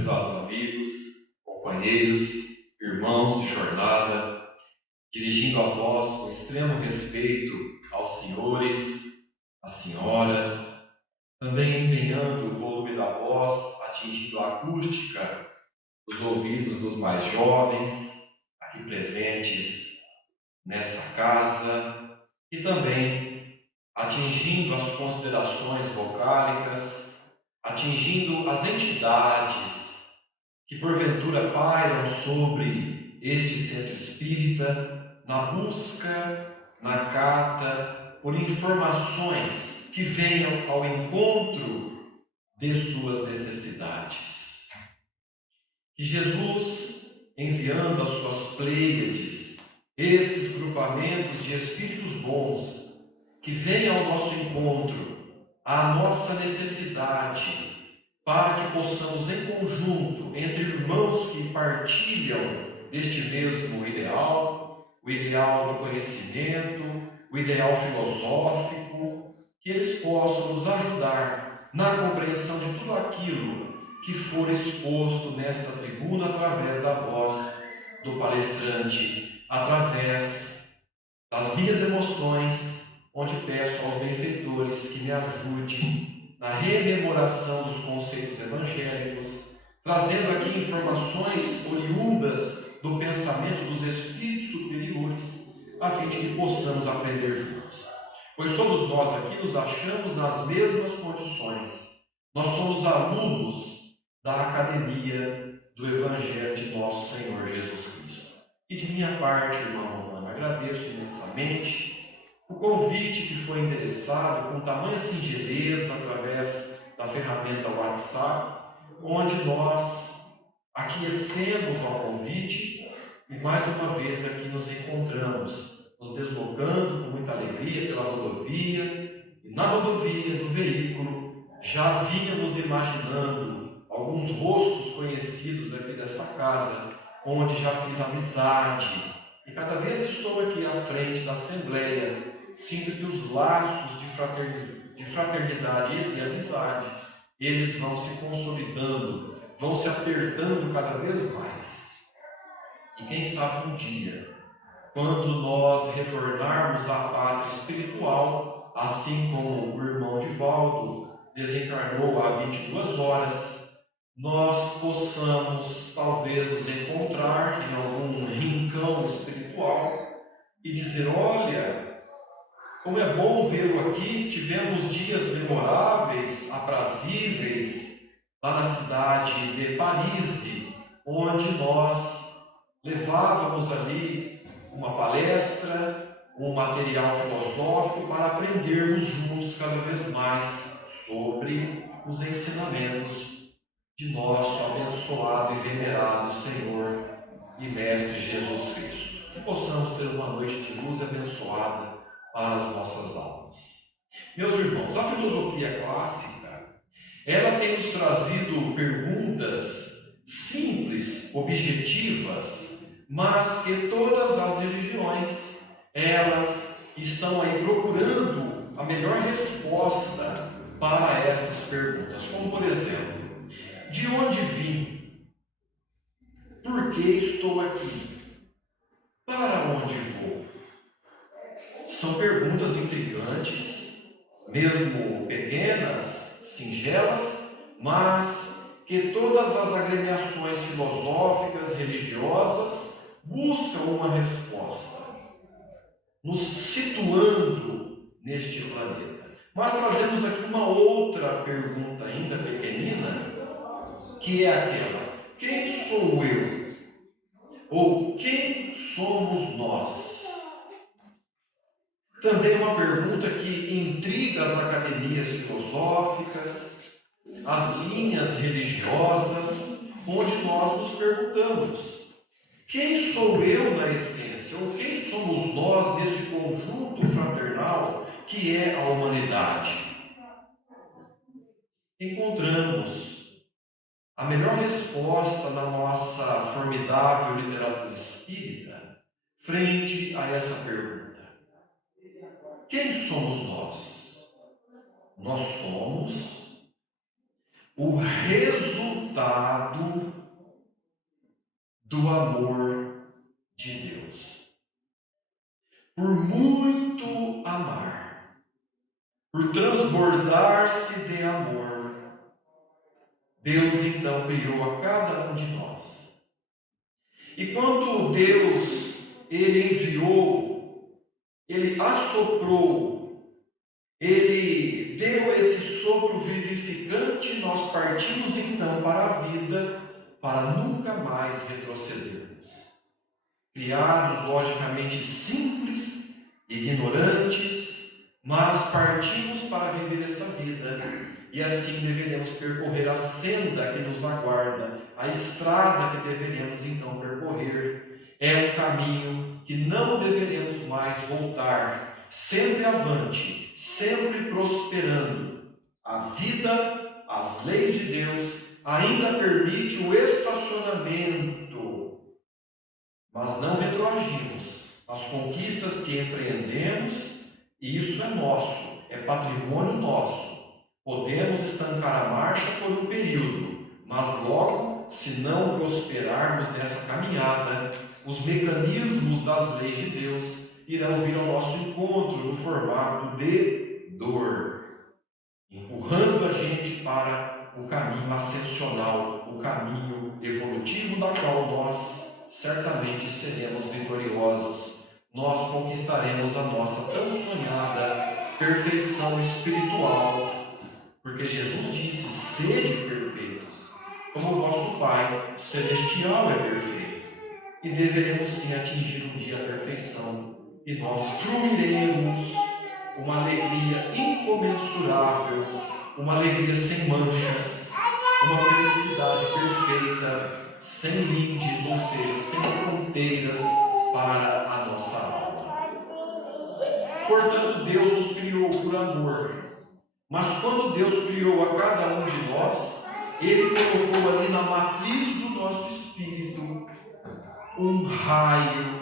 prezados amigos, companheiros, irmãos de jornada, dirigindo a voz com extremo respeito aos senhores, às senhoras, também empenhando o volume da voz, atingindo a acústica dos ouvidos dos mais jovens, aqui presentes nessa casa, e também atingindo as considerações vocálicas, atingindo as entidades que porventura pairam sobre este centro espírita na busca, na cata, por informações que venham ao encontro de suas necessidades. Que Jesus, enviando as suas pleiades, esses grupamentos de espíritos bons, que venham ao nosso encontro, à nossa necessidade, para que possamos em conjunto, entre irmãos que partilham deste mesmo ideal, o ideal do conhecimento, o ideal filosófico, que eles possam nos ajudar na compreensão de tudo aquilo que for exposto nesta tribuna através da voz do palestrante, através das minhas emoções, onde peço aos benfeitores que me ajudem na rememoração dos conceitos evangélicos, trazendo aqui informações oriundas do pensamento dos espíritos superiores, a fim de que possamos aprender juntos. Pois todos nós aqui nos achamos nas mesmas condições. Nós somos alunos da Academia do Evangelho de nosso Senhor Jesus Cristo. E de minha parte, irmã Romana, agradeço imensamente o convite que foi endereçado com tamanha singeleza através da ferramenta WhatsApp, onde nós aquecemos ao convite e mais uma vez aqui nos encontramos, nos deslocando com muita alegria pela rodovia, e na rodovia do veículo já vínhamos imaginando alguns rostos conhecidos aqui dessa casa, onde já fiz amizade, e cada vez que estou aqui à frente da Assembleia, sinto que os laços de fraternidade e de amizade, eles vão se consolidando, vão se apertando cada vez mais. E quem sabe um dia, quando nós retornarmos à pátria espiritual, assim como o irmão Divaldo desencarnou há 22 horas, nós possamos talvez nos encontrar em algum rincão espiritual e dizer: olha, como é bom vê-lo aqui, tivemos dias memoráveis, aprazíveis, lá na cidade de Paris, onde nós levávamos ali uma palestra, um material filosófico para aprendermos juntos cada vez mais sobre os ensinamentos de nosso abençoado e venerado Senhor e Mestre Jesus Cristo. Que possamos ter uma noite de luz abençoada para as nossas almas. Meus irmãos, a filosofia clássica, ela tem nos trazido perguntas simples, objetivas, mas que todas as religiões, elas estão aí procurando a melhor resposta para essas perguntas. Como, por exemplo, de onde vim? Por que estou aqui? Para onde vou? São perguntas intrigantes, mesmo pequenas, singelas, mas que todas as agremiações filosóficas, religiosas, buscam uma resposta, nos situando neste planeta. Mas trazemos aqui uma outra pergunta ainda pequenina, que é aquela: quem sou eu? Ou quem somos nós? Também uma pergunta que intriga as academias filosóficas, as linhas religiosas, onde nós nos perguntamos: quem sou eu na essência? Ou quem somos nós nesse conjunto fraternal que é a humanidade? Encontramos a melhor resposta na nossa formidável literatura espírita frente a essa pergunta. Quem somos nós? Nós somos o resultado do amor de Deus. Por muito amar, por transbordar-se de amor, Deus então criou a cada um de nós. E quando Deus, Ele enviou, Ele assoprou, Ele deu esse sopro vivificante, nós partimos então para a vida, para nunca mais retrocedermos. Criados logicamente simples, ignorantes, mas partimos para viver essa vida, e assim deveremos percorrer a senda que nos aguarda, a estrada que deveremos então percorrer. É um caminho que não deveremos mais voltar, sempre avante, sempre prosperando. A vida, as leis de Deus, ainda permite o estacionamento, mas não retroagimos. As conquistas que empreendemos, e isso é nosso, é patrimônio nosso. Podemos estancar a marcha por um período, mas logo, se não prosperarmos nessa caminhada, os mecanismos das leis de Deus irão vir ao nosso encontro no formato de dor, empurrando a gente para o caminho ascensional, o caminho evolutivo da qual nós certamente seremos vitoriosos. Nós conquistaremos a nossa tão sonhada perfeição espiritual, porque Jesus disse: sede perfeitos, como o vosso Pai celestial é perfeito. E deveremos sim atingir um dia a perfeição, e nós fruiremos uma alegria incomensurável, uma alegria sem manchas, uma felicidade perfeita, sem limites, ou seja, sem fronteiras para a nossa alma. Portanto, Deus nos criou por amor, mas quando Deus criou a cada um de nós, Ele colocou ali na matriz do nosso espírito um raio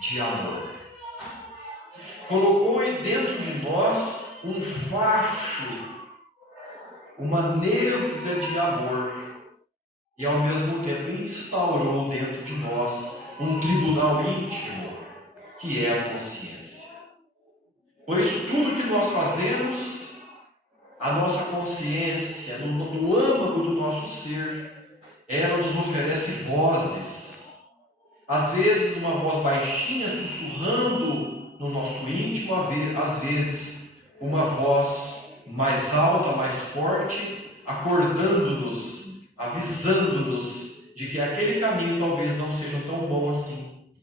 de amor. Colocou aí dentro de nós um facho, uma nesga de amor, e ao mesmo tempo instaurou dentro de nós um tribunal íntimo, que é a consciência. Por isso, tudo que nós fazemos, a nossa consciência, no âmago do nosso ser, ela nos oferece vozes. Às vezes uma voz baixinha, sussurrando no nosso íntimo, às vezes uma voz mais alta, mais forte, acordando-nos, avisando-nos de que aquele caminho talvez não seja tão bom assim,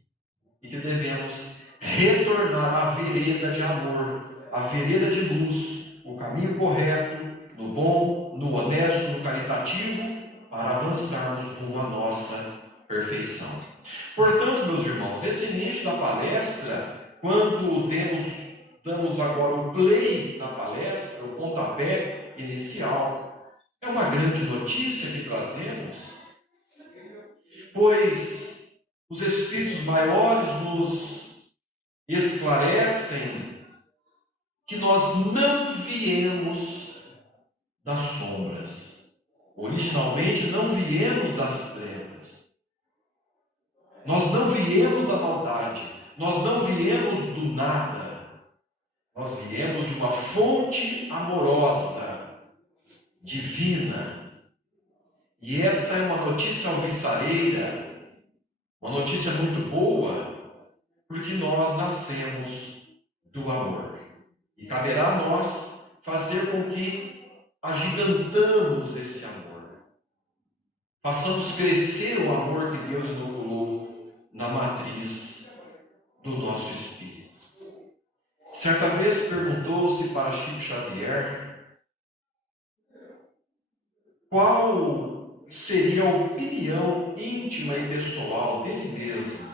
e que devemos retornar à vereda de amor, à vereda de luz, o caminho correto, no bom, no honesto, no caritativo, para avançarmos rumo à nossa perfeição. Portanto, meus irmãos, esse início da palestra, quando damos agora o play na palestra, o pontapé inicial, é uma grande notícia que trazemos, pois os Espíritos maiores nos esclarecem que nós não viemos das sombras, originalmente não viemos das trevas, nós não viemos da maldade, nós não viemos do nada, nós viemos de uma fonte amorosa, divina. E essa é uma notícia alvissareira, uma notícia muito boa, porque nós nascemos do amor. E caberá a nós fazer com que agigantamos esse amor, façamos crescer o amor que Deus inoculou na matriz do nosso espírito. Certa vez perguntou-se para Chico Xavier qual seria a opinião íntima e pessoal dele mesmo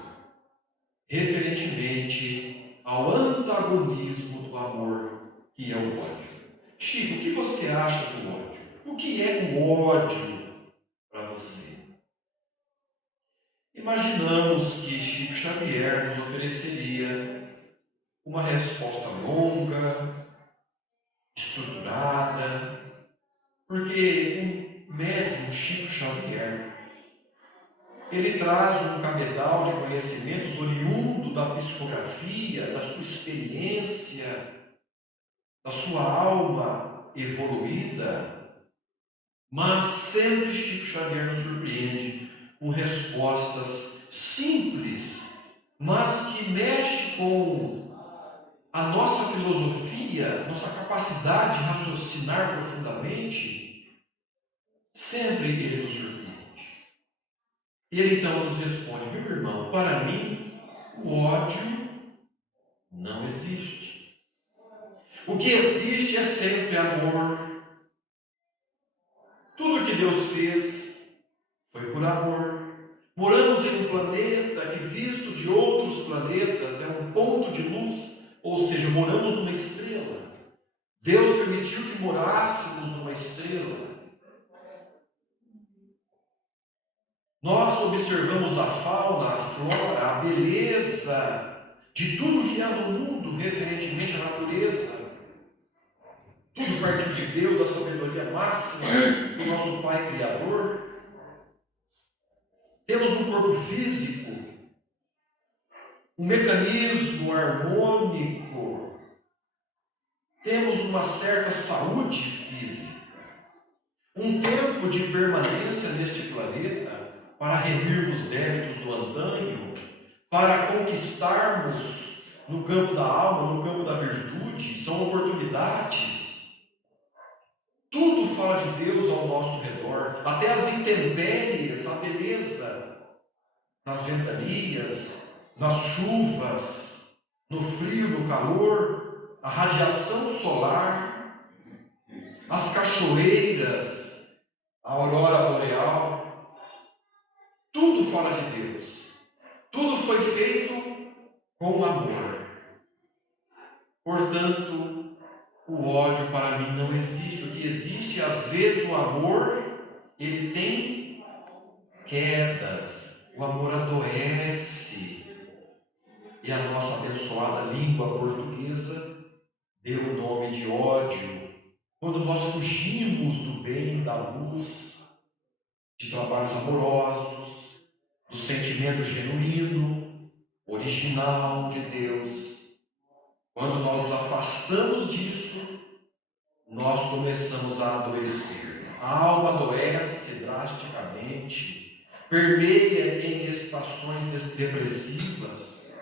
referentemente ao antagonismo do amor, que é o ódio. Chico, o que você acha do ódio? O que é o ódio para você? Imaginamos que Chico Xavier nos ofereceria uma resposta longa, estruturada, Porque o médium Chico Xavier, ele traz um cabedal de conhecimentos oriundo da psicografia, da sua experiência, da sua alma evoluída, mas sempre Chico Xavier nos surpreende com respostas simples, mas que mexe com a nossa filosofia, nossa capacidade de raciocinar profundamente. Sempre ele nos surpreende. E ele então nos responde: meu irmão, para mim o ódio não existe. O que existe é sempre amor. Tudo que Deus fez foi por amor. Moramos em um planeta que, visto de outros planetas, é um ponto de luz, ou seja, moramos numa estrela. Deus permitiu que morássemos numa estrela. Nós observamos a fauna, a flora, a beleza de tudo que há no mundo referentemente à natureza. Tudo partiu de Deus, da sabedoria máxima do nosso Pai Criador. Temos um corpo físico, um mecanismo harmônico, temos uma certa saúde física, um tempo de permanência neste planeta para remirmos débitos do antanho, para conquistarmos no campo da alma, no campo da virtude, são oportunidades. Tudo fala de Deus ao nosso redor, até as intempéries, a beleza, nas ventanias, nas chuvas, no frio, no calor, a radiação solar, as cachoeiras, a aurora boreal. Tudo fala de Deus. Tudo foi feito com amor. Portanto, o ódio para mim não existe. O que existe, às vezes, o amor, ele tem quedas. O amor adoece. E a nossa abençoada língua portuguesa deu o nome de ódio. Quando nós fugimos do bem, da luz, de trabalhos amorosos, do sentimento genuíno, original de Deus, quando nós nos afastamos disso, nós começamos a adoecer. A alma adoece drasticamente, permeia em estações depressivas.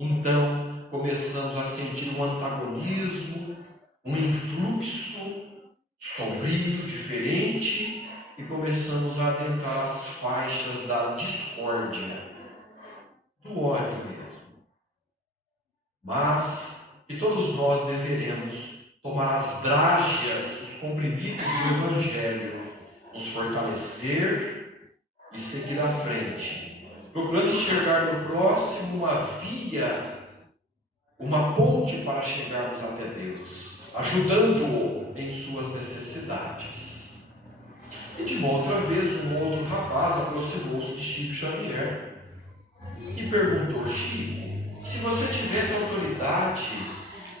Então, começamos a sentir um antagonismo, um influxo sombrio, diferente, e começamos a adentrar as faixas da discórdia, do ódio mesmo. Mas que todos nós deveremos tomar as drágeas, os comprimidos do Evangelho, nos fortalecer e seguir à frente, procurando enxergar no próximo uma via, uma ponte para chegarmos até Deus, ajudando-o em suas necessidades. E de uma outra vez, um outro rapaz aproximou-se de Chico Xavier e perguntou: Chico, se você tivesse autoridade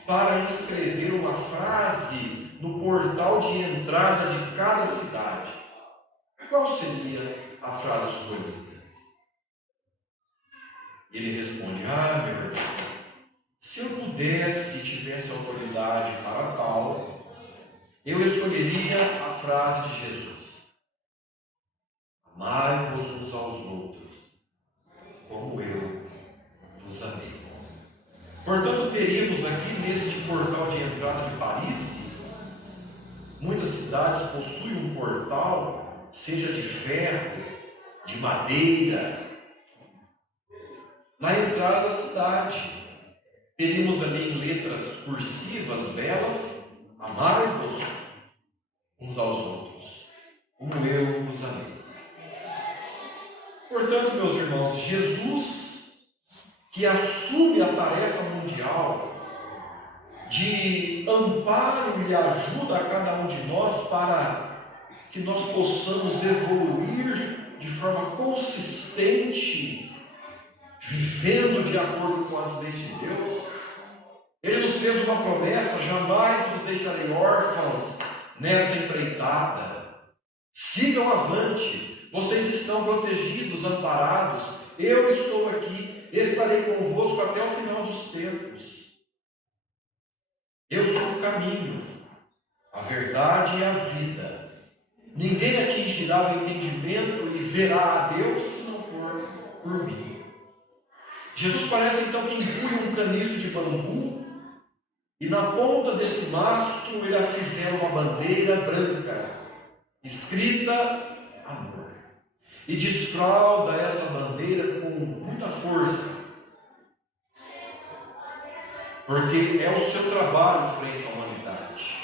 para escrever uma frase no portal de entrada de cada cidade, qual seria a frase escolhida? E ele responde: meu irmão, se eu pudesse e tivesse autoridade para tal, eu escolheria a frase de Jesus: amai-vos uns aos outros, como eu vos amei. Portanto, teríamos aqui neste portal de entrada de Paris, muitas cidades possuem um portal, seja de ferro, de madeira. Na entrada da cidade, teríamos ali em letras cursivas belas: amai-vos uns aos outros, como eu vos amei. Portanto, meus irmãos, Jesus, que assume a tarefa mundial de amparo e ajuda a cada um de nós para que nós possamos evoluir de forma consistente, vivendo de acordo com as leis de Deus. Ele nos fez uma promessa: jamais vos deixarei órfãos, nessa empreitada. Sigam avante, vocês estão protegidos, amparados. Eu estou aqui, estarei convosco até o final dos tempos. Eu sou o caminho, a verdade e a vida. Ninguém atingirá o entendimento e verá a Deus se não for por mim. Jesus parece então que empunha um caniço de bambu e na ponta desse mastro ele afivela uma bandeira branca, escrita amor. E desfralda essa bandeira com muita força, porque é o seu trabalho frente à humanidade,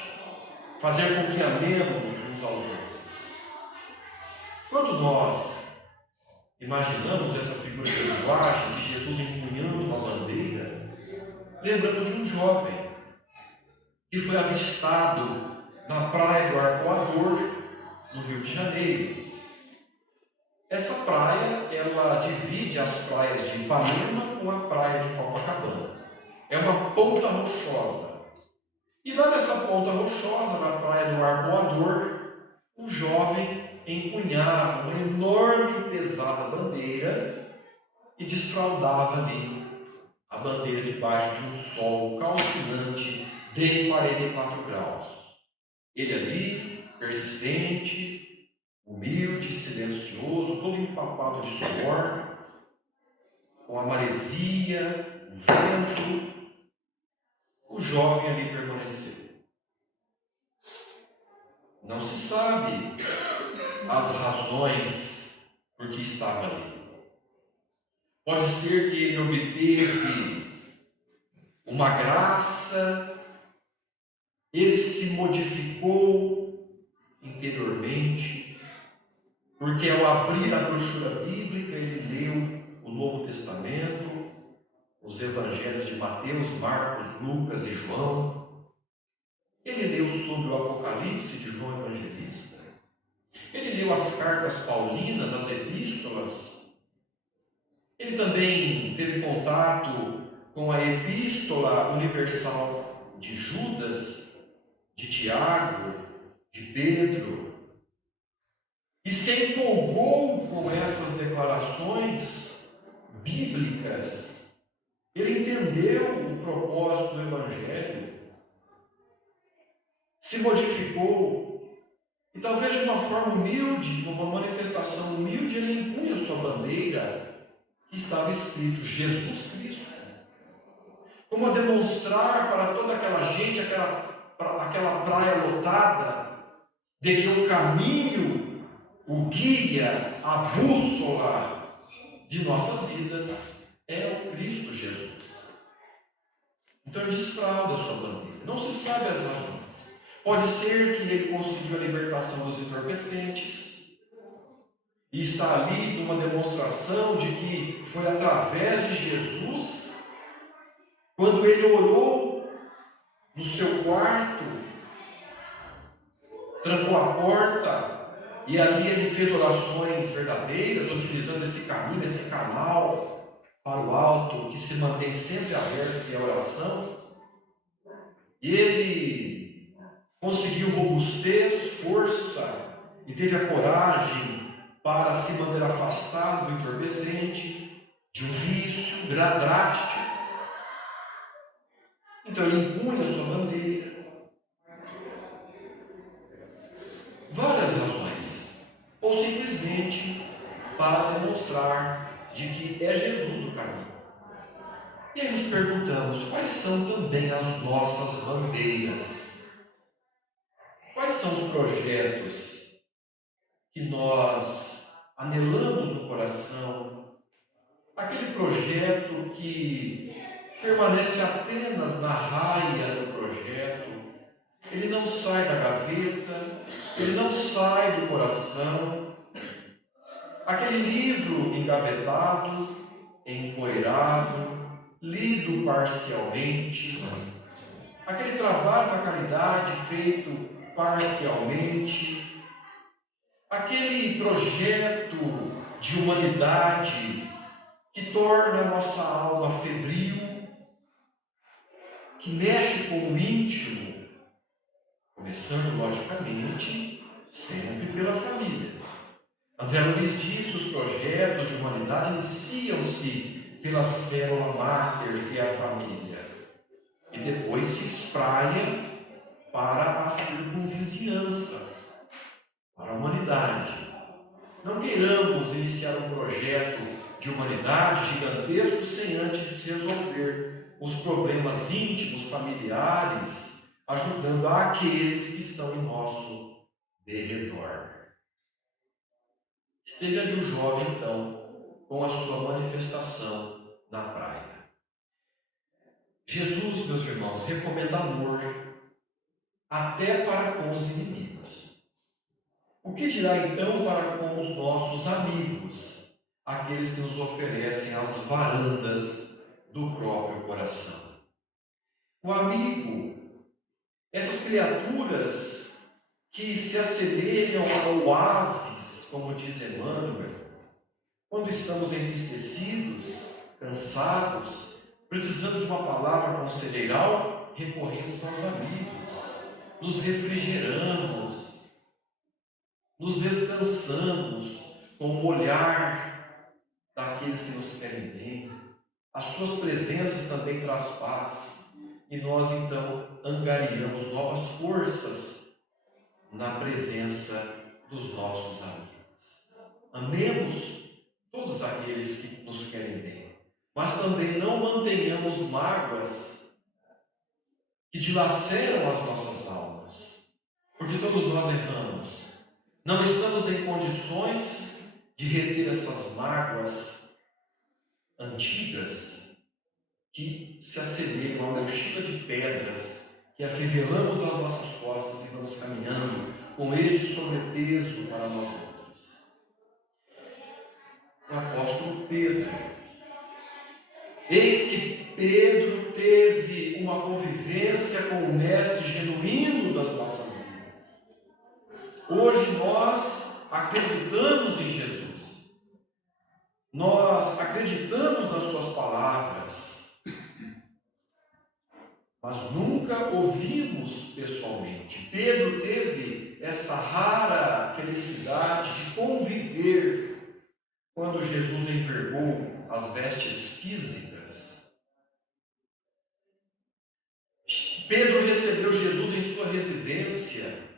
fazer com que amemos uns aos outros. Quando nós imaginamos essa figura de linguagem de Jesus empunhando uma bandeira, lembramos de um jovem que foi avistado na praia do Arpoador, no Rio de Janeiro. Essa praia, ela divide as praias de Ipanema com a praia de Copacabana. É uma ponta rochosa. E lá nessa ponta rochosa, na praia do Arpoador, um jovem empunhava uma enorme e pesada bandeira e desfraldava ali a bandeira debaixo de um sol calcinante de 44 graus. Ele ali, persistente, humilde, silencioso, todo empapado de suor, com a maresia, o vento, o jovem ali permaneceu. Não se sabe as razões por que estava ali. Pode ser que ele obteve uma graça, ele se modificou interiormente, porque ao abrir a brochura bíblica, ele leu o Novo Testamento, os evangelhos de Mateus, Marcos, Lucas e João. Ele leu sobre o Apocalipse de João Evangelista. Ele leu as cartas paulinas, as epístolas. Ele também teve contato com a epístola universal de Judas, de Tiago, de Pedro. E se empolgou com essas declarações bíblicas. Ele entendeu o propósito do Evangelho, se modificou, e talvez de uma forma humilde, uma manifestação humilde, ele impunha sua bandeira, que estava escrito Jesus Cristo, como a demonstrar para toda aquela gente, aquela praia lotada, de que o caminho, o guia, a bússola de nossas vidas é o Cristo Jesus. Então ele desfralda a sua bandeira. Não se sabe as razões. Pode ser que ele conseguiu a libertação dos entorpecentes e está ali numa demonstração de que foi através de Jesus, quando ele orou no seu quarto, trancou a porta e ali ele fez orações verdadeiras, utilizando esse caminho, esse canal para o alto, que se mantém sempre aberto, que é a oração. E ele conseguiu robustez, força e teve a coragem para se manter afastado do entorpecente, de um vício drástico. Então ele impunha a sua bandeira. Várias razões. Ou simplesmente para demonstrar de que é Jesus o caminho. E aí nos perguntamos, quais são também as nossas bandeiras? Quais são os projetos que nós anelamos no coração? Aquele projeto que permanece apenas na raia do projeto, ele não sai da gaveta, ele não sai do coração. Aquele livro engavetado, empoeirado, lido parcialmente, aquele trabalho da caridade feito parcialmente, aquele projeto de humanidade que torna a nossa alma febril, que mexe com o íntimo, como Começando, logicamente, sempre pela família. André Luiz disse que os projetos de humanidade iniciam-se pela célula máter, que é a família, e depois se espraiam para as circunvizinhanças, para a humanidade. Não queiramos iniciar um projeto de humanidade gigantesco sem antes resolver os problemas íntimos, familiares, ajudando aqueles que estão em nosso derredor. Esteve ali o jovem, então, com a sua manifestação na praia. Jesus, meus irmãos, recomenda amor até para com os inimigos. O que dirá então para com os nossos amigos, aqueles que nos oferecem as varandas do próprio coração? O amigo, essas criaturas que se assemelham ao oásis, como diz Emmanuel, quando estamos entristecidos, cansados, precisando de uma palavra conselheiral, recorremos aos amigos, nos refrigeramos, nos descansamos com o olhar daqueles que nos querem bem. As suas presenças também traz paz, e nós então angariamos novas forças na presença dos nossos amigos. Amemos todos aqueles que nos querem bem, mas também não mantenhamos mágoas que dilaceram as nossas almas, porque todos nós erramos. Não estamos em condições de reter essas mágoas antigas que se assemelham a uma mochila de pedras que afivelamos às nossas costas e vamos caminhando com este sobrepeso para nós outros. O apóstolo Pedro. Eis que Pedro teve uma convivência com o mestre genuíno das nossas vidas. Hoje nós acreditamos em Jesus. Nós acreditamos nas suas palavras, mas nunca ouvimos pessoalmente. Pedro teve essa rara felicidade de conviver quando Jesus envergou as vestes físicas. Pedro recebeu Jesus em sua residência.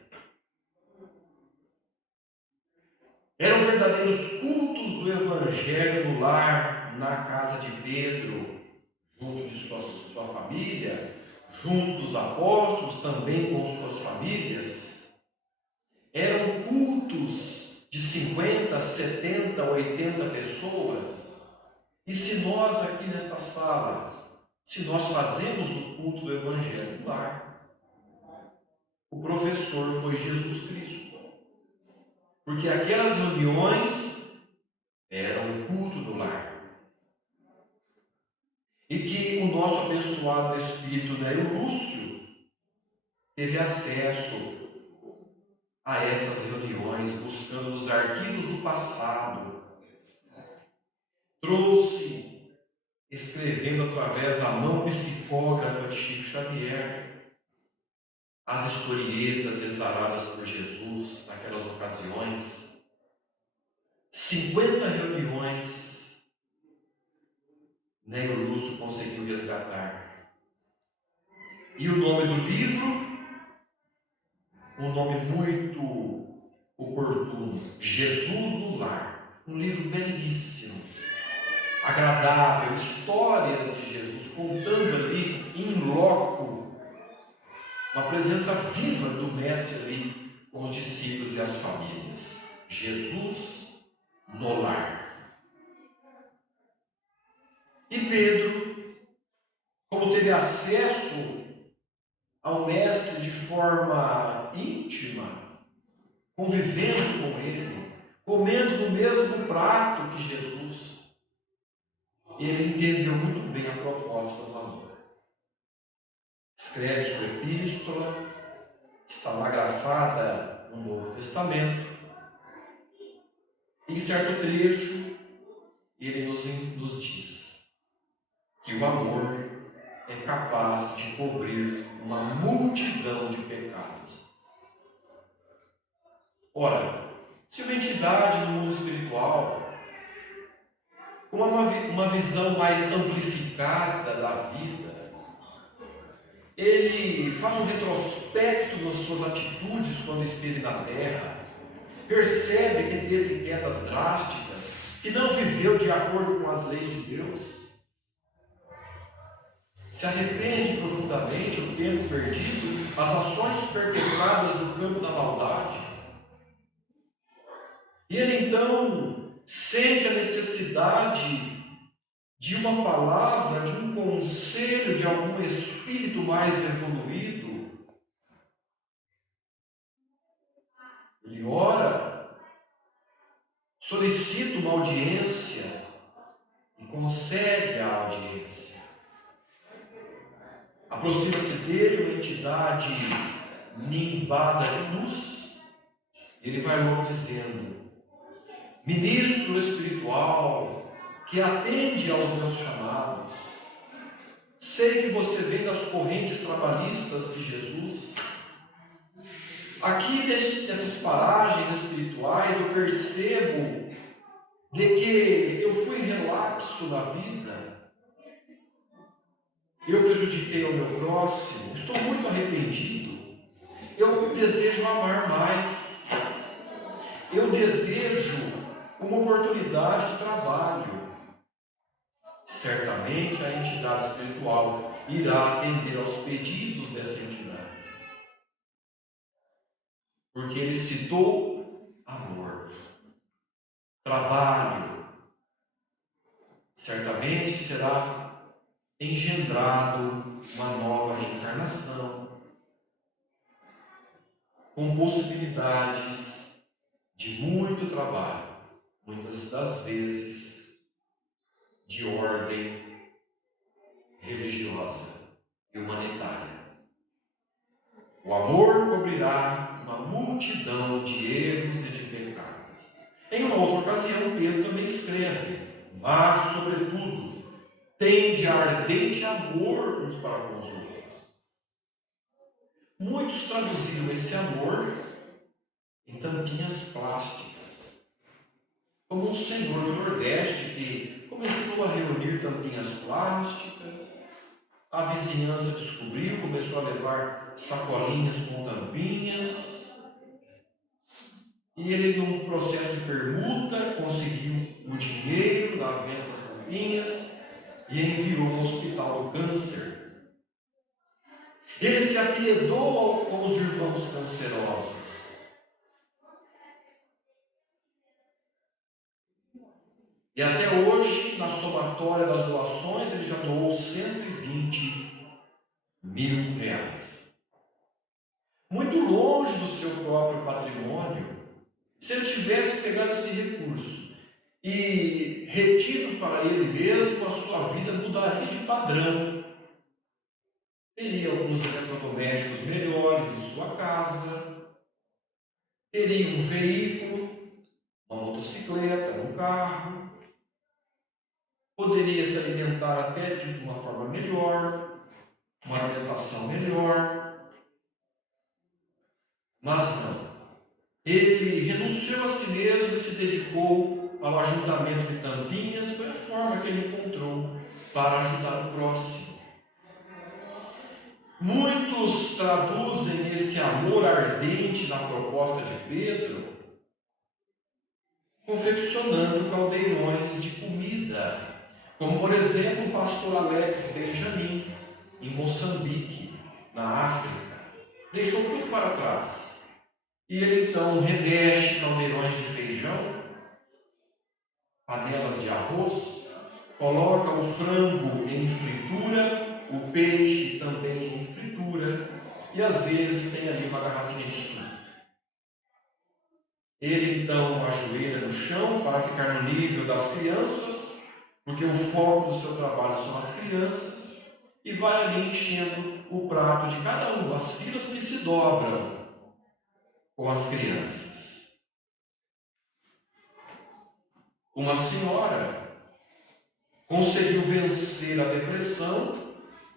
Eram verdadeiros cultos do Evangelho no lar, na casa de Pedro, junto de sua família, junto dos apóstolos, também com suas famílias. Eram cultos de 50, 70, 80 pessoas. E se nós aqui nesta sala, se nós fazemos o culto do Evangelho no lar, o professor foi Jesus Cristo. Porque aquelas reuniões eram o culto do lar. E que o nosso abençoado espírito Nélio Lúcio teve acesso a essas reuniões, buscando nos arquivos do passado. Trouxe, escrevendo através da mão psicógrafa de Chico Xavier, as historietas exaradas por Jesus naquelas ocasiões. 50 reuniões, Nélio Lúcio conseguiu resgatar. E o nome do livro, um nome muito oportuno, Jesus no Lar. Um livro belíssimo, agradável, histórias de Jesus, contando ali em loco, uma presença viva do Mestre ali com os discípulos e as famílias. Jesus no lar. E Pedro, como teve acesso ao Mestre de forma íntima, convivendo com ele, comendo do mesmo prato que Jesus, ele entendeu muito bem a proposta do amor. Escreve sua epístola, está lá grafada no Novo Testamento. Em certo trecho, ele nos diz que o amor é capaz de cobrir uma multidão de pecados. Ora, se uma entidade no mundo espiritual, com uma visão mais amplificada da vida, ele faz um retrospecto das suas atitudes quando esteve na Terra, percebe que teve quedas drásticas, que não viveu de acordo com as leis de Deus, se arrepende profundamente o tempo perdido, as ações perpetradas no campo da maldade, e ele então sente a necessidade de uma palavra, de um conselho de algum espírito mais evoluído. Ele ora, solicita uma audiência e concede a audiência. Aproxima-se dele uma entidade nimbada de luz, e ele vai logo dizendo: ministro espiritual que atende aos meus chamados, sei que você vem das correntes trabalhistas de Jesus. Aqui nessas paragens espirituais eu percebo de que eu fui relapso na vida, eu prejudiquei ao meu próximo, estou muito arrependido, eu desejo amar mais, eu desejo uma oportunidade de trabalho. Certamente a entidade espiritual irá atender aos pedidos dessa entidade, porque ele citou amor, trabalho. Certamente será engendrado uma nova reencarnação, com possibilidades de muito trabalho, muitas das vezes de ordem religiosa e humanitária. O amor cobrirá uma multidão de erros e de pecados. Em uma outra ocasião, Pedro também escreve: mas, sobretudo, tende ardente amor uns para com os outros. Muitos traduziram esse amor em tampinhas plásticas, como um senhor do Nordeste que começou a reunir tampinhas plásticas, a vizinhança descobriu, começou a levar sacolinhas com tampinhas, e ele, num processo de permuta, conseguiu o dinheiro da venda das tampinhas e enviou ao hospital do câncer. Ele se apiedou com os irmãos cancerosos. E até hoje, na somatória das doações, ele já doou 120 mil reais. Muito longe do seu próprio patrimônio, se ele tivesse pegado esse recurso e retido para ele mesmo, a sua vida mudaria de padrão. Teria alguns eletrodomésticos melhores em sua casa, teria um veículo, uma motocicleta, um carro, poderia se alimentar até de uma forma melhor, uma alimentação melhor, mas não. Ele renunciou a si mesmo e se dedicou ao ajuntamento de tampinhas. Foi a forma que ele encontrou para ajudar o próximo. Muitos traduzem esse amor ardente na proposta de Pedro confeccionando caldeirões de comida, como por exemplo o pastor Alex Benjamin, em Moçambique, na África. Deixou tudo para trás. E ele então reveste caldeirões de feijão, panelas de arroz, coloca o frango em fritura, o peixe também em fritura, e às vezes tem ali uma garrafinha de suco. Ele então ajoelha no chão para ficar no nível das crianças, porque o foco do seu trabalho são as crianças, e vai ali enchendo o prato de cada um. As filas que se dobram com as crianças. Uma senhora conseguiu vencer a depressão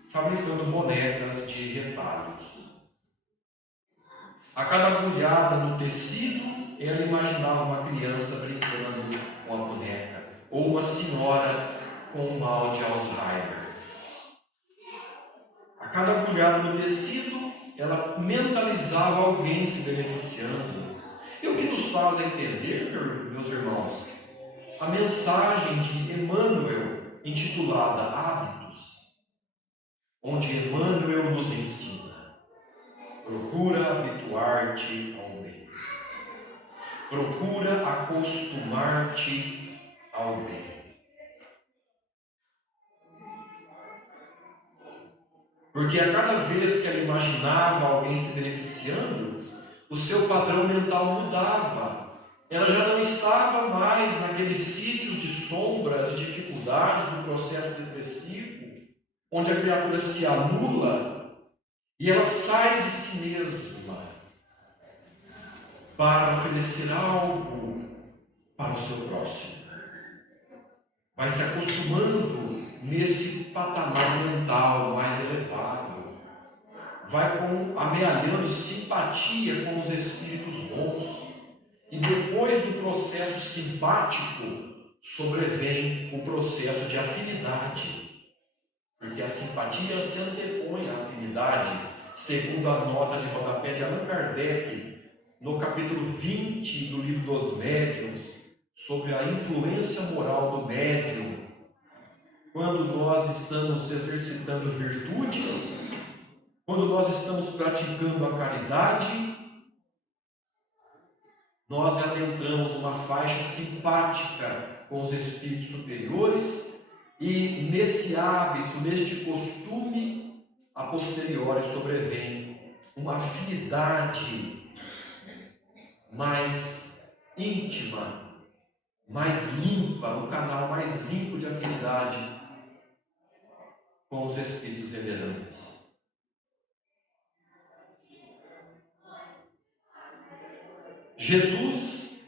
fabricando bonecas de retalhos. A cada agulhada no tecido, ela imaginava uma criança brincando com a boneca, ou uma senhora com um mal de Alzheimer. A cada agulhada no tecido, ela mentalizava alguém se beneficiando. E o que nos faz entender, meus irmãos, a mensagem de Emmanuel, intitulada Hábitos, onde Emmanuel nos ensina: procura habituar-te ao bem, procura acostumar-te ao bem. Porque a cada vez que ela imaginava alguém se beneficiando, o seu padrão mental mudava. Ela já não estava mais naqueles sítios de sombras e dificuldades do processo depressivo, onde a criatura se anula e ela sai de si mesma para oferecer algo para o seu próximo. Vai se acostumando nesse patamar mental mais elevado, vai amealhando simpatia com os espíritos bons, e depois do processo simpático sobrevém o processo de afinidade, porque a simpatia se antepõe à afinidade, segundo a nota de rodapé de Allan Kardec, no capítulo 20 do Livro dos Médiuns, sobre a influência moral do médium, quando nós estamos exercitando virtudes, quando nós estamos praticando a caridade, nós adentramos uma faixa simpática com os espíritos superiores, e nesse hábito, neste costume, a posteriori sobrevém uma afinidade mais íntima, mais limpa, um canal mais limpo de afinidade com os espíritos venerantes. Jesus,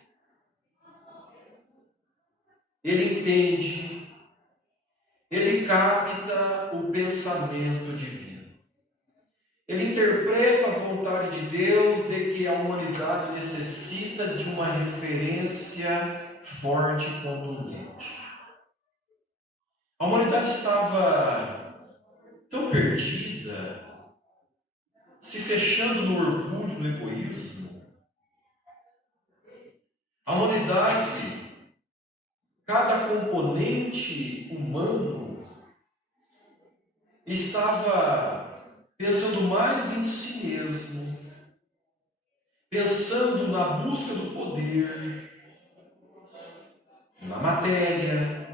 ele entende, ele capta o pensamento divino. Ele interpreta a vontade de Deus de que a humanidade necessita de uma referência forte e contundente. A humanidade estava tão perdida, se fechando no orgulho, no egoísmo. A humanidade, cada componente humano, estava pensando mais em si mesmo, pensando na busca do poder, na matéria,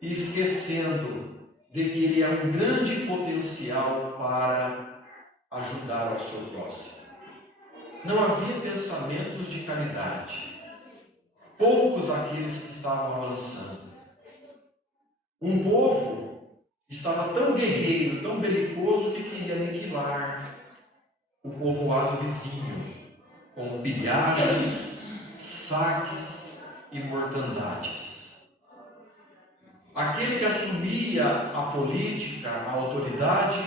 e esquecendo de que ele é um grande potencial para ajudar ao seu próximo. Não havia pensamentos de caridade, poucos aqueles que estavam avançando. Um povo estava tão guerreiro, tão belicoso, que queria aniquilar o povoado vizinho, com pilhagens, saques e mortandades. Aquele que assumia a política, a autoridade,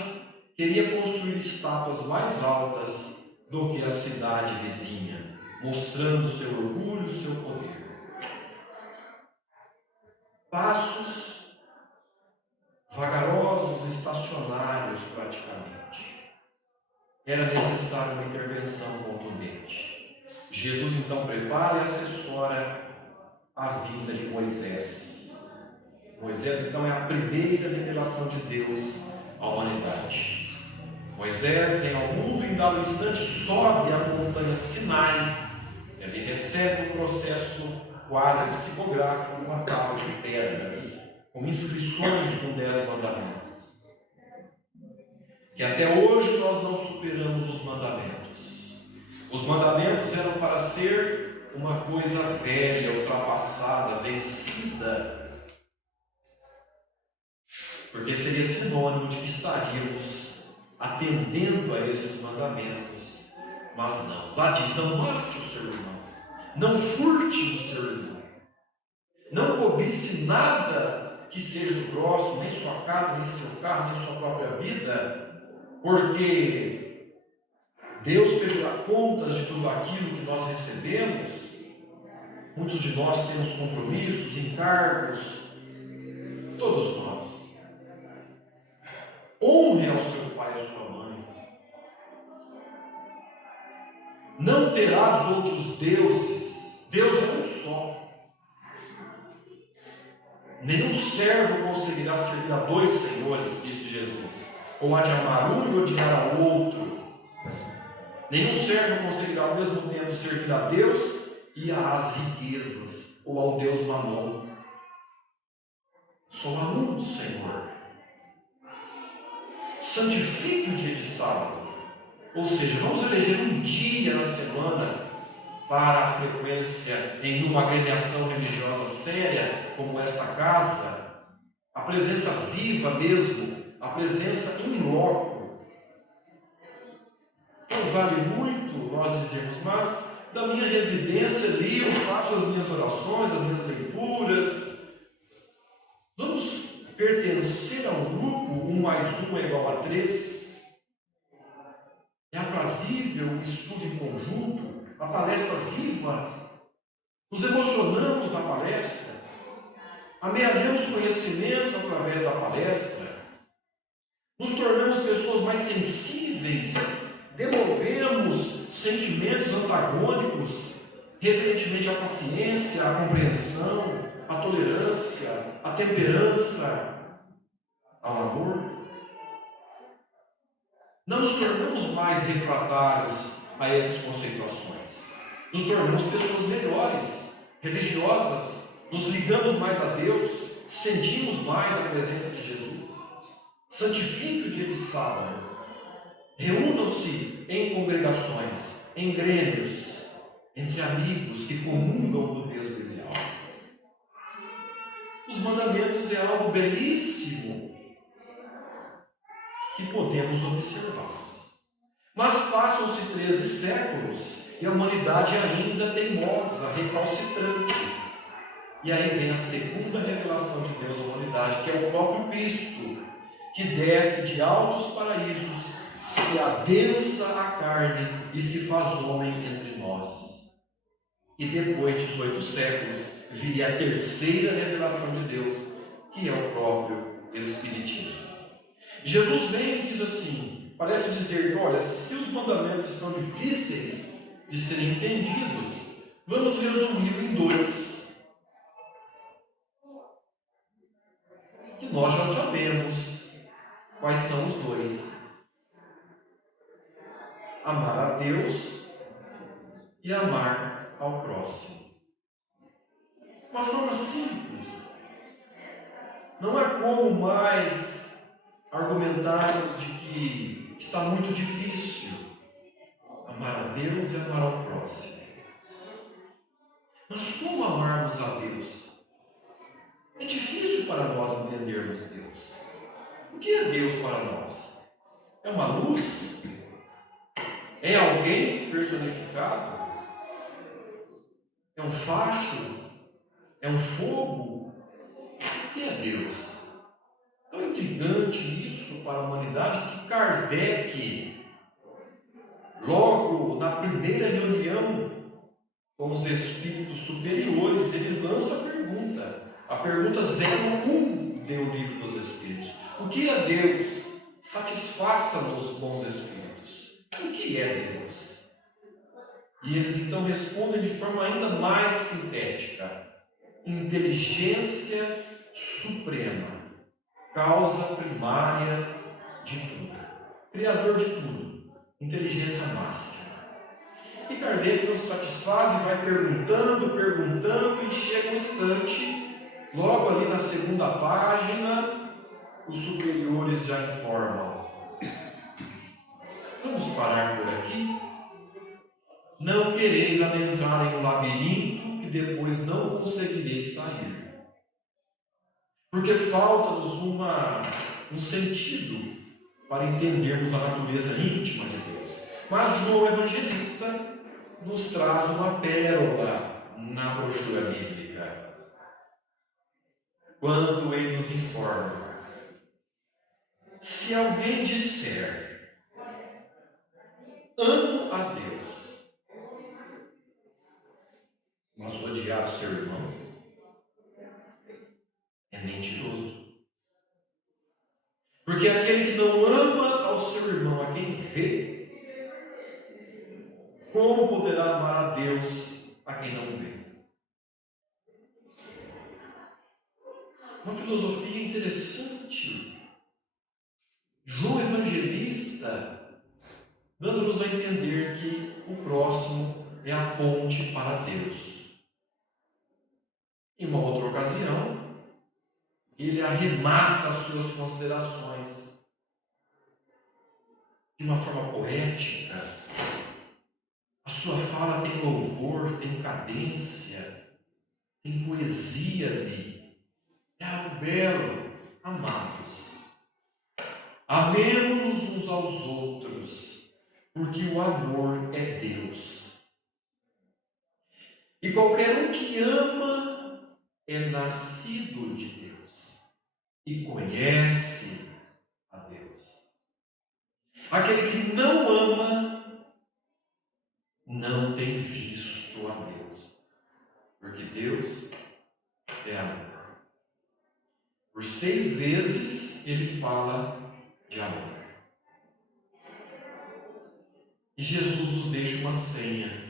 queria construir estátuas mais altas do que a cidade vizinha, mostrando seu orgulho, seu poder. Passos vagarosos, estacionários praticamente. Era necessária uma intervenção contundente. Jesus então prepara e assessora a vinda de Moisés. Moisés então é a primeira revelação de Deus à humanidade. Moisés vem ao mundo e em dado instante sobe a montanha Sinai. Ele recebe um processo quase psicográfico, uma tábua de pedras, com inscrições com 10 mandamentos. Que até hoje nós não superamos os mandamentos. Os mandamentos eram para ser uma coisa velha, ultrapassada, vencida, porque seria sinônimo de que estaríamos atendendo a esses mandamentos. Mas não. Lá diz: não mate o seu irmão, não furte o seu irmão, não cobice nada que seja do próximo, nem sua casa, nem seu carro, nem sua própria vida, porque Deus pedirá contas de tudo aquilo que nós recebemos, Muitos de nós temos compromissos, encargos, todos nós. Honre ao seu pai e à sua mãe. Não terás outros deuses. Deus é um só. Nenhum servo conseguirá servir a dois senhores, disse Jesus. Ou há de amar um e odiar ao outro. Nenhum servo conseguirá ao mesmo tempo servir a Deus e às riquezas, ou ao Deus Mamon. Só há um Senhor. Santifique o dia de sábado. Ou seja, vamos eleger um dia na semana para a frequência em uma agremiação religiosa séria, como esta casa, a presença viva mesmo, a presença in loco. Não vale muito nós dizermos, mas da minha residência ali eu faço as minhas orações, as minhas leituras. Vamos pertencer a um grupo, 1 mais 1 é igual a 3. É aprazível o estudo em conjunto, a palestra viva. Nos emocionamos na palestra, amealhamos conhecimentos através da palestra, nos tornamos pessoas mais sensíveis, demovemos sentimentos antagônicos referentemente à paciência, à compreensão, à tolerância, à temperança, ao amor. Não nos tornamos mais refratários a essas conceituações. Nos tornamos pessoas melhores, religiosas, nos ligamos mais a Deus, sentimos mais a presença de Jesus. Santifique o dia de sábado. Reúnam-se em congregações, em grêmios, entre amigos que comungam do mesmo ideal. Os mandamentos é algo belíssimo que podemos observar. Mas passam-se 13 séculos e a humanidade ainda teimosa, recalcitrante. E aí vem a segunda revelação de Deus à humanidade, que é o próprio Cristo, que desce de altos paraísos, se adensa a carne e se faz homem entre nós. E depois de 18 séculos, viria a terceira revelação de Deus, que é o próprio Espiritismo. Jesus vem e diz assim, parece dizer que, olha, se os mandamentos estão difíceis de serem entendidos, vamos resumir em 2. Que nós já sabemos quais são os 2. Amar a Deus e amar ao próximo. Uma forma simples. Não há como mais argumentarmos de que está muito difícil amar a Deus e amar ao próximo. Mas como amarmos a Deus? É difícil para nós entendermos Deus. O que é Deus para nós? É uma luz? É alguém personificado? É um facho? É um fogo? O que é Deus? Tão intrigante isso para a humanidade que Kardec, logo na primeira reunião com os espíritos superiores, ele lança a pergunta 01 do Livro dos Espíritos. O que é Deus? Satisfaça-nos, bons espíritos. O que é Deus? E eles então respondem de forma ainda mais sintética: inteligência suprema, causa primária de tudo, criador de tudo, inteligência máxima. E Kardec nos satisfaz e vai perguntando, e chega um instante, logo ali na segunda página, os superiores já informam: vamos parar por aqui? Não quereis adentrar em um labirinto que depois não conseguireis sair. Porque falta-nos um sentido para entendermos a natureza íntima de Deus. Mas João Evangelista nos traz uma pérola na brochura bíblica, quando ele nos informa: se alguém disser amo a Deus, mas odiar o seu irmão é mentiroso. Porque aquele que não ama ao seu irmão, a quem vê, como poderá amar a Deus a quem não vê? Uma filosofia interessante. João Evangelista, dando-nos a entender que o próximo é a ponte para Deus. Em uma outra ocasião, ele arremata as suas considerações de uma forma poética. A sua fala tem louvor, tem cadência, tem poesia ali. É algo belo. Amados, amemos-nos uns aos outros, porque o amor é Deus. E qualquer um que ama é nascido de Deus e conhece a Deus. Aquele que não ama não tem visto a Deus, porque Deus é amor. Por 6 vezes ele fala de amor. E Jesus nos deixa uma senha.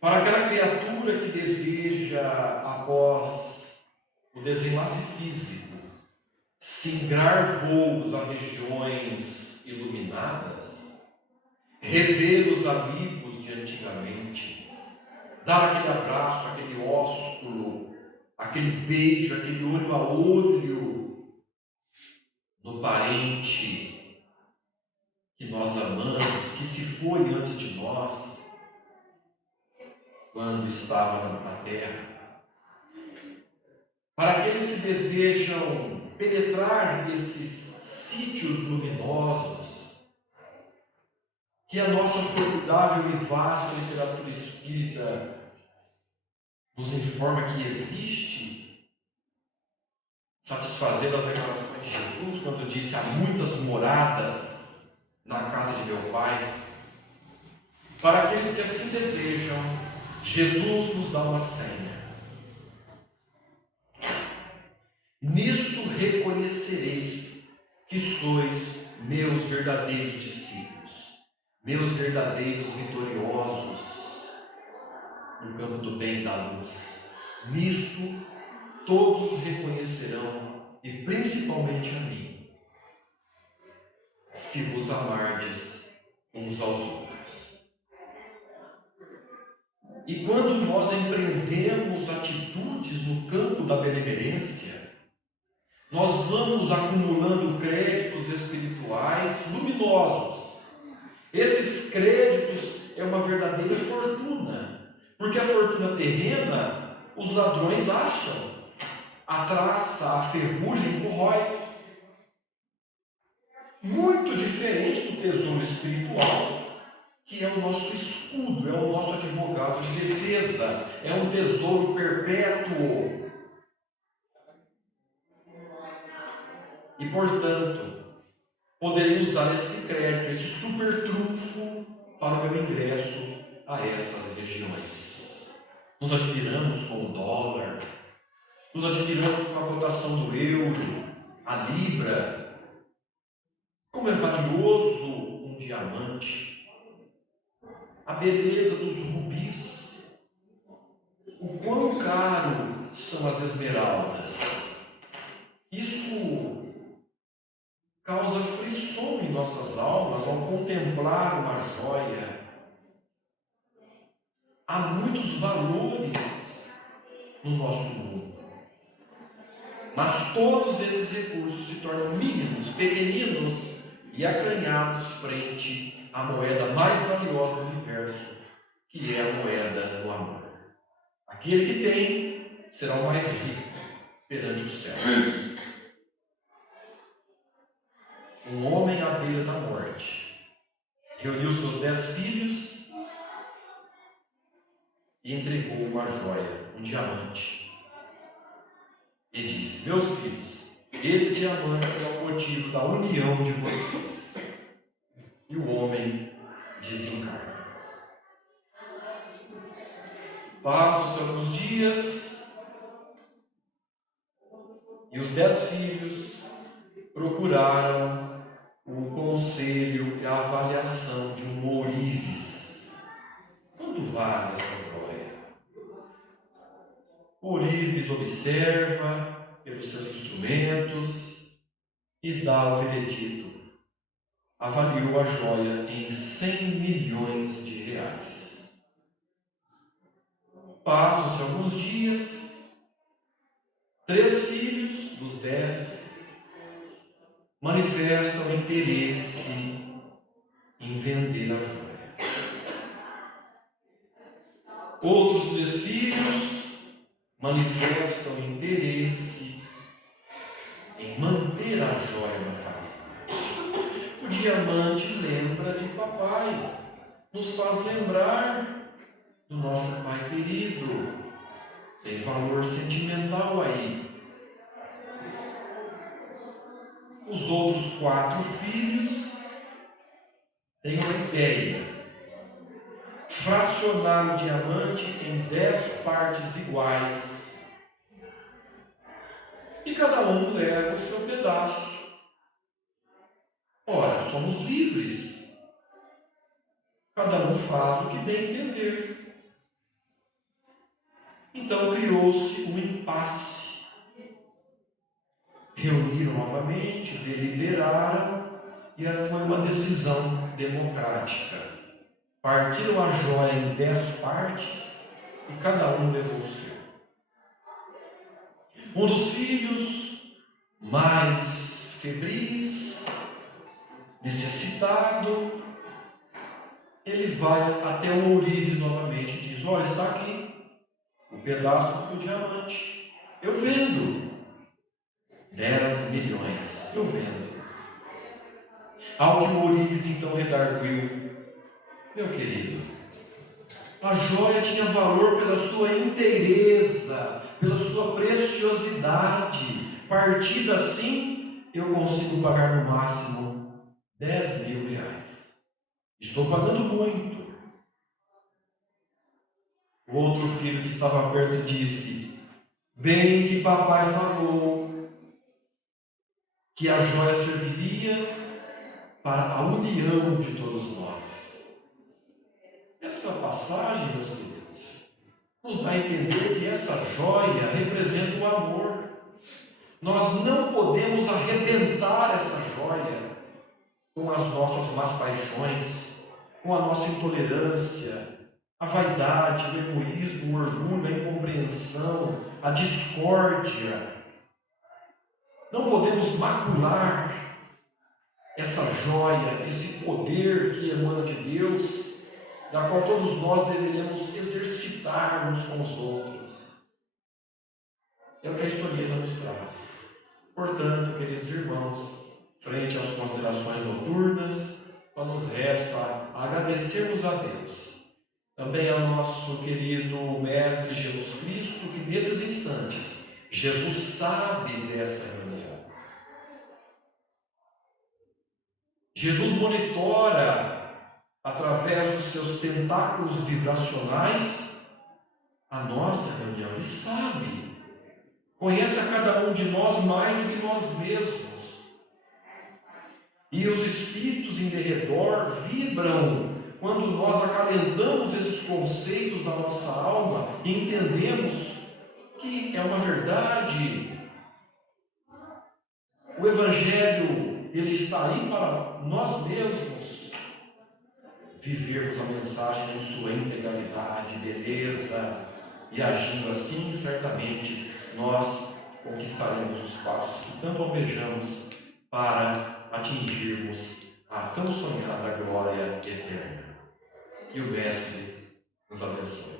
Para aquela criatura que deseja, após o desenlace físico, singrar voos a regiões iluminadas, rever os amigos de antigamente, dar aquele abraço, aquele ósculo, aquele beijo, aquele olho a olho no parente que nós amamos, que se foi antes de nós, quando estava na terra. Para aqueles que desejam penetrar nesses sítios luminosos, que a nossa formidável e vasta literatura espírita nos informa que existe, satisfazendo as declarações de Jesus, quando disse: há muitas moradas na casa de meu Pai. Para aqueles que assim desejam, Jesus nos dá uma senha. Nisto reconhecereis que sois meus verdadeiros discípulos, meus verdadeiros vitoriosos no campo do bem e da luz. Nisto todos reconhecerão, e principalmente a mim, se vos amardes uns aos outros. E quando nós empreendemos atitudes no campo da benemerência, nós vamos acumulando créditos espirituais luminosos. Esses créditos é uma verdadeira fortuna, porque a fortuna terrena os ladrões acham, a traça, a ferrugem corrói. Muito diferente do tesouro espiritual, que é o nosso escudo, é o nosso advogado de defesa, é um tesouro perpétuo. E, portanto, poderei usar esse crédito, esse super trunfo para o meu ingresso a essas regiões. Nos admiramos com o dólar, nos admiramos com a cotação do euro, a libra. Como é valioso um diamante, a beleza dos rubis, o quão caro são as esmeraldas. Isso causa frisson em nossas almas ao contemplar uma joia. Há muitos valores no nosso mundo, mas todos esses recursos se tornam mínimos, pequeninos e acanhados frente à moeda mais valiosa do universo, que é a moeda do amor. Aquele que tem será o mais rico perante o céu. Um homem à beira da morte reuniu seus 10 filhos e entregou uma joia, um diamante. E disse: meus filhos, esse diamante é o motivo da união de vocês. E o homem desencarna. Passam-se alguns dias e os 10 filhos procuraram o conselho e a avaliação de um ourives. Quanto vale essa joia? O ourives observa pelos seus instrumentos e dá o veredito. Avaliou a joia em 100 milhões de reais. Passam-se alguns dias, 3 filhos dos 10 manifestam interesse em vender a joia. Outros 3 filhos manifestam interesse em manter a joia na família. O diamante lembra de papai, nos faz lembrar do nosso pai querido. Tem valor sentimental aí. Os outros 4 filhos têm uma ideia. Fracionar o diamante em 10 partes iguais. E cada um leva o seu pedaço. Ora, somos livres. Cada um faz o que bem entender. Então criou-se um impasse. Reuniram novamente, deliberaram e foi uma decisão democrática. Partiram a joia em 10 partes e cada um levou o seu. Um dos filhos, mais febris, necessitado, ele vai até o ourives novamente e diz: olha, está aqui o pedaço do diamante, eu vendo 10 milhões, eu vendo. Ao que o ourives então redarguiu: meu querido, a joia tinha valor pela sua inteireza, pela sua preciosidade. Partida assim, eu consigo pagar no máximo 10 mil reais. Estou pagando muito. O outro filho que estava perto disse: bem que papai falou que a joia serviria para a união de todos nós. Essa passagem, meus queridos, nos dá a entender que essa joia representa o amor. Nós não podemos arrebentar essa joia com as nossas más paixões, com a nossa intolerância, a vaidade, o egoísmo, o orgulho, a incompreensão, a discórdia. Não podemos macular essa joia, esse poder que emana de Deus, da qual todos nós deveríamos exercitar uns com os outros. É o que a historieta nos traz. Portanto, queridos irmãos, frente às considerações noturnas, só nos resta agradecermos a Deus. Também ao nosso querido Mestre Jesus Cristo, que nesses instantes, Jesus sabe dessa reunião. Jesus monitora, através dos seus tentáculos vibracionais, a nossa reunião. Ele sabe, conhece a cada um de nós mais do que nós mesmos. E os espíritos em derredor vibram quando nós acalentamos esses conceitos da nossa alma e entendemos que é uma verdade. O Evangelho, ele está aí para nós mesmos vivermos a mensagem em sua integralidade, beleza, e agindo assim, certamente, nós conquistaremos os passos que tanto almejamos para atingirmos a tão sonhada glória eterna. Que o Mestre nos abençoe.